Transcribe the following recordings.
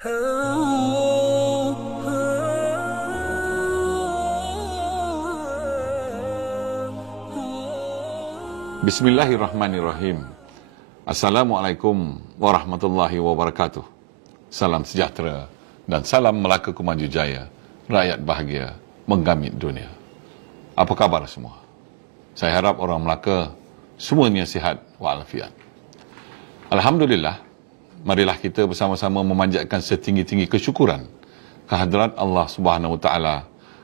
Bismillahirrahmanirrahim. Assalamualaikum warahmatullahi wabarakatuh. Salam sejahtera dan salam Melaka Kumaju Jaya. Rakyat bahagia menggamit dunia. Apa kabar semua? Saya harap orang Melaka semuanya sihat walafiat. Alhamdulillah, marilah kita bersama-sama memanjatkan setinggi-tinggi kesyukuran kehadrat Allah Subhanahu Wa Taala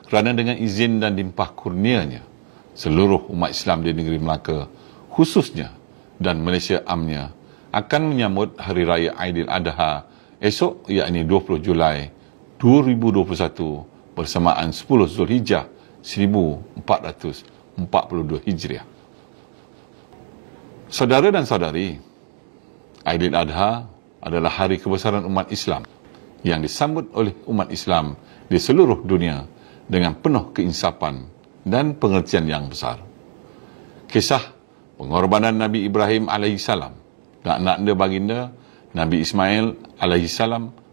kerana dengan izin dan limpah kurnianya seluruh umat Islam di negeri Melaka khususnya dan Malaysia amnya akan menyambut Hari Raya Aidiladha esok, yakni 20 Julai 2021 bersamaan 10 Zulhijjah 1442 Hijriah. Saudara dan saudari, Aidiladha adalah hari kebesaran umat Islam yang disambut oleh umat Islam di seluruh dunia dengan penuh keinsapan dan pengertian yang besar. Kisah pengorbanan Nabi Ibrahim AS dan anak baginda Nabi Ismail AS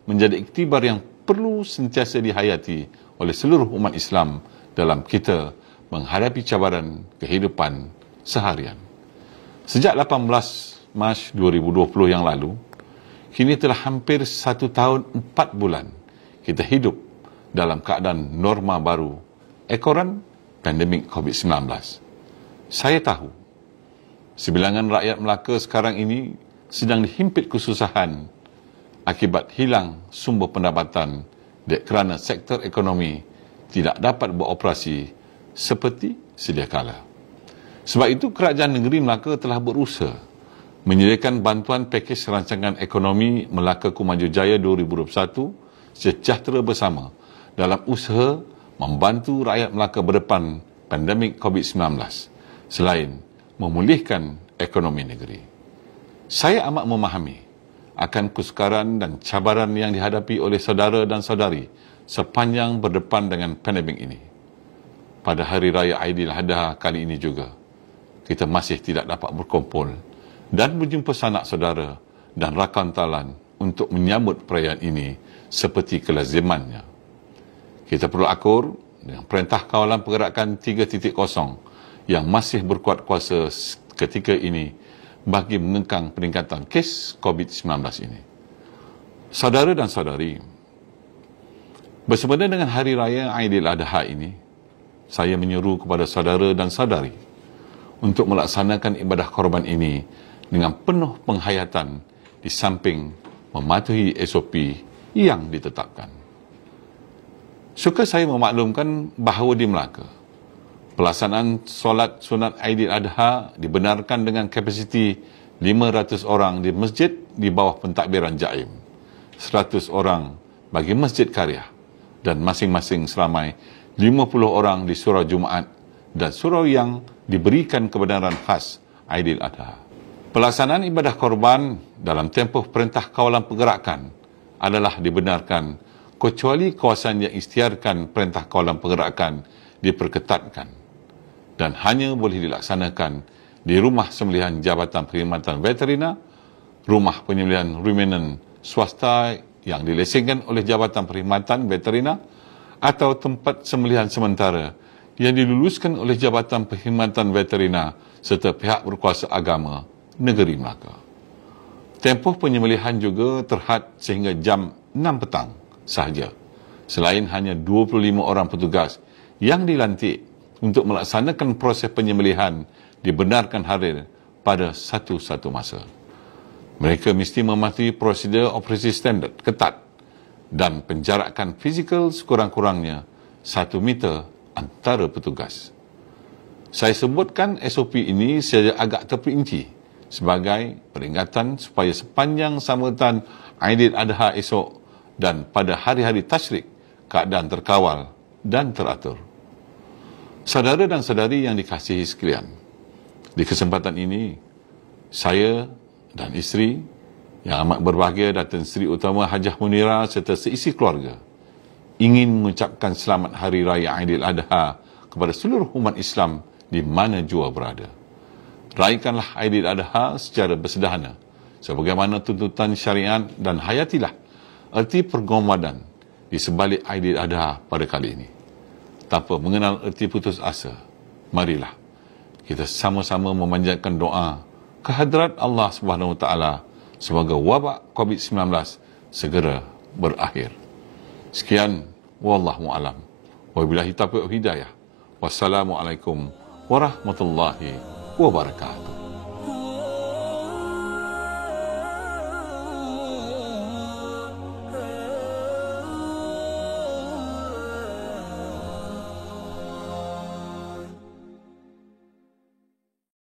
menjadi iktibar yang perlu sentiasa dihayati oleh seluruh umat Islam dalam kita menghadapi cabaran kehidupan seharian. Sejak 18 Mac 2020 yang lalu, kini telah hampir 1 tahun 4 bulan kita hidup dalam keadaan norma baru ekoran pandemik COVID-19. Saya tahu sebilangan rakyat Melaka sekarang ini sedang dihimpit kesusahan akibat hilang sumber pendapatan kerana sektor ekonomi tidak dapat beroperasi seperti sedia kala. Sebab itu kerajaan negeri Melaka telah berusaha menyediakan bantuan pakej rancangan ekonomi Melaka Kumaju Jaya 2021 sejahtera bersama dalam usaha membantu rakyat Melaka berdepan pandemik COVID-19 selain memulihkan ekonomi negeri. Saya amat memahami akan kesukaran dan cabaran yang dihadapi oleh saudara dan saudari sepanjang berdepan dengan pandemik ini. Pada Hari Raya Aidiladha kali ini juga, kita masih tidak dapat berkumpul dan berjumpa sanak saudara dan rakan talan untuk menyambut perayaan ini seperti kelazimannya. Kita perlu akur dengan Perintah Kawalan Pergerakan 3.0 yang masih berkuat kuasa ketika ini bagi mengekang peningkatan kes COVID-19 ini. Saudara dan saudari, bersempena dengan Hari Raya Aidiladha ini, saya menyeru kepada saudara dan saudari untuk melaksanakan ibadah korban ini dengan penuh penghayatan di samping mematuhi SOP yang ditetapkan. Suka saya memaklumkan bahawa di Melaka, pelaksanaan solat sunat Aidiladha dibenarkan dengan kapasiti 500 orang di masjid di bawah pentadbiran Jaim, 100 orang bagi Masjid Karya dan masing-masing seramai 50 orang di surau Jumaat dan surau yang diberikan kebenaran khas Aidiladha. Pelaksanaan ibadah korban dalam tempoh Perintah Kawalan Pergerakan adalah dibenarkan kecuali kawasan yang isytiharkan Perintah Kawalan Pergerakan diperketatkan dan hanya boleh dilaksanakan di rumah sembelihan Jabatan Perkhidmatan Veterina, rumah penyembelihan ruminan swasta yang dilesengkan oleh Jabatan Perkhidmatan Veterina, atau tempat sembelihan sementara yang diluluskan oleh Jabatan Perkhidmatan Veterina serta pihak berkuasa agama negeri Melaka. Tempoh penyembelihan juga terhad sehingga jam 6 petang sahaja, selain hanya 25 orang petugas yang dilantik untuk melaksanakan proses penyembelihan dibenarkan hadir pada satu-satu masa. Mereka mesti mematuhi prosedur operasi standard ketat dan penjarakan fizikal sekurang-kurangnya 1 meter antara petugas. Saya sebutkan SOP ini secara agak terperinci sebagai peringatan supaya sepanjang sambutan Aidiladha esok dan pada hari-hari tasyrik keadaan terkawal dan teratur. Saudara dan saudari yang dikasihi sekalian, di kesempatan ini, saya dan isteri yang amat berbahagia Datin Seri Utama Hajah Munirah serta seisi keluarga ingin mengucapkan selamat Hari Raya Aidiladha kepada seluruh umat Islam di mana jua berada. Raikanlah Aidiladha secara bersederhana sebagaimana tuntutan syariat dan hayatilah erti pergomadan di sebalik Aidil Adha pada kali ini. Tanpa mengenal erti putus asa, marilah kita sama-sama memanjatkan doa kehadrat Allah Subhanahu Wa Taala semoga wabak COVID-19 segera berakhir. Sekian, wallahu a'lam. Wabillahi taufiq wal hidayah. Wassalamualaikum warahmatullahi wabarakatuh.